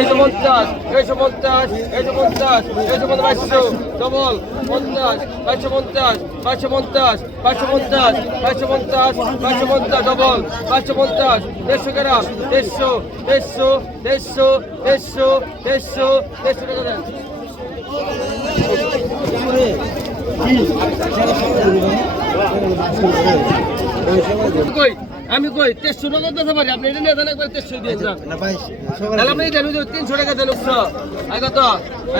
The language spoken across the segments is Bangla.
একশো পঞ্চাশ একশো পঞ্চাশ একশো পঞ্চাশ একশো পঞ্চাশ বাইশশো ডবল পঞ্চাশ বাইশশো পঞ্চাশ বাইশশো পঞ্চাশ বাইশশো পঞ্চাশ বাইশশো পঞ্চাশ বাইশশো পঞ্চাশ ডবল বাইশশো পঞ্চাশ দেড়শো গ্রাম দেড়শো দেড়শো দেড়শো দেড়শো দেড়শো দেড়শো টাকা দেন আমি কই তেরশো টাকা দিতে পারি? আপনি এটা নিয়ে দেন একবার তেরশো দিয়ে যান। তাহলে আপনি দেন তিনশো টাকা দেন উৎস। এক কত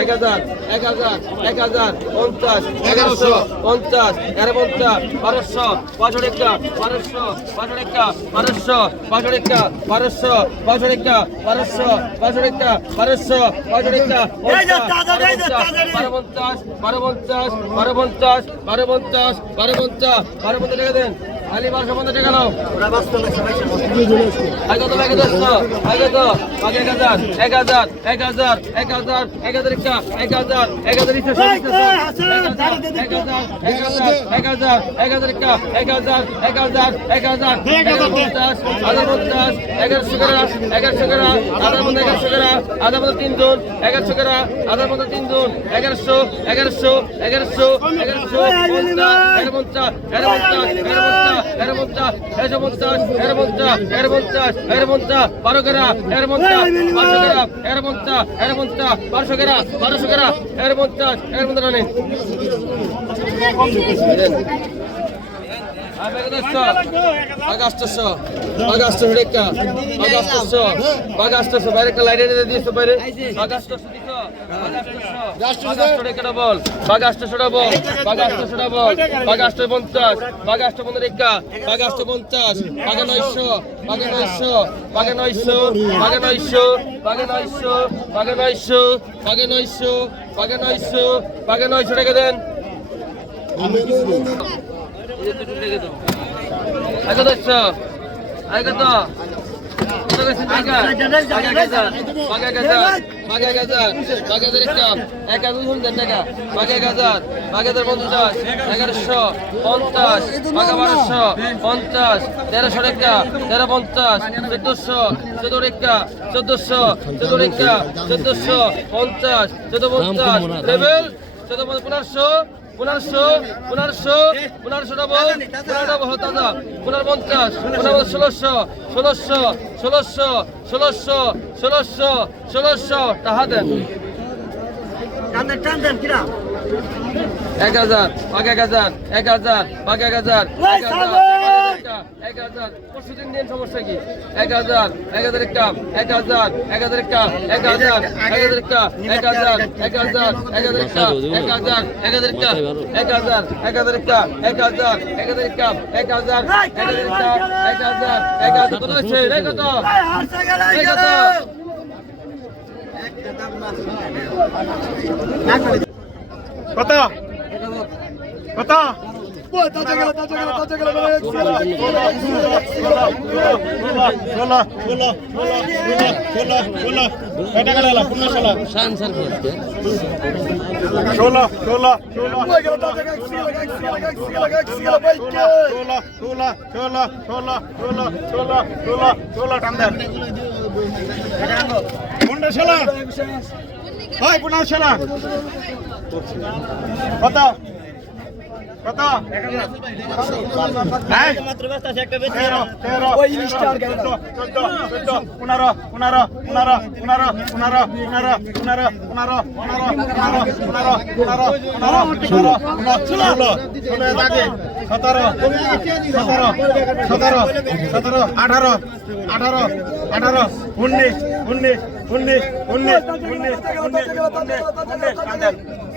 এক হাজার এক হাজার এক হাজার পঞ্চাশ এগারোশো পঞ্চাশ এগারো পঞ্চাশ বারোশো পাঁচশো টাকা বারোশো পাঁচশো টাকা বারোশো পাঁচশো টাকা বারোশো পাঁচশো টাকা বারোশো পাঁচশো টাকা বারোশো পাঁচশো টাকা বারো পঞ্চাশ বারো পঞ্চাশ বারো পঞ্চাশ বারো পঞ্চাশ বারো পঞ্চাশ বারো পঞ্চাশ টাকা দেন। খালি বারোশো পঞ্চাশ টাকা নাও আগে তো আগে দশশো আগে তো আগে এক হাজার এক হাজার এক হাজার এক হাজার এক হাজার একটা এক হাজার এক হাজার ইচ্ছা এক হাজার এক হাজার এক হাজার এক হাজার এক হাজার এক হাজার পঞ্চাশ হাজার পঞ্চাশ এগারোশো করা এগারোশো করা হাজার মধ্যে এগারোশো করা হাজার মধ্যে তিন জন এগারোশো করা হাজার মধ্যে তিন জন এগারোশো এগারোশো এগারোশো এগারোশো পঞ্চাশ এগারো পঞ্চাশ এগারো পঞ্চাশ এগারো পঞ্চাশ এগারো পঞ্চাশ এগারো পঞ্চাশ এগারো পঞ্চাশ এগারো পঞ্চাশ বারো করা এগারো পঞ্চাশ পাঁচশো করা এগারো পঞ্চাশ এগারো বারোশো করা বারোশো করা এগারো পঞ্চাশ এগারো পঞ্চাশ রানে আগস্টশো আগস্টশো রেখা আগস্টশো আগস্টশো বাইরে একটা লাইট এনে দিয়েছ বাইরে আগস্টশো দিছো আগস্টশো আমি কিছু বলব আগে তো। আচ্ছা আগে তো এগারোশো। পঞ্চাশ। বাঘা বারোশো। পঞ্চাশ। তেরোশো রেখা তেরো পঞ্চাশ। চোদ্দশো। চোদ্দ রেখা চোদ্দশো। চোদ্দ রেখা চোদ্দশো। পঞ্চাশ। চোদ্দ পঞ্চাশ। লেভেল। চোদ্দ পনেরোশো। পনেরোশো পনেরোশো পনেরোশো ডবল পনেরো ডবল দাদা পনেরো পঞ্চাশ পনেরো ষোলোশো ষোলোশো ষোলোশো ষোলোশো ষোলোশো ষোলোশো টাহা দেন। এক হাজার পাঁচ এক হাজার এক হাজার পাঁচ এক হাজার এক হাজার। এক হাজার পরশু দিন দিন এক হাজার এক হাজার এক হাজার এক হাজার এক হাজার এক হাজার এক হাজার এক হাজার এক হাজার এক হাজার এক হাজার এক হাজার এক হাজার এক হাজার এক হাজার এক হাজার এক হাজার একটা এক হাজার মুন্ডা ষোলো হয় পুনর ষোলো কত সতেরো সতেরো সতেরো সতেরো আঠারো আঠারো আঠারো, উনিশ উনিশ উনিশ উনিশ উনিশ উনিশ উনিশ উনিশ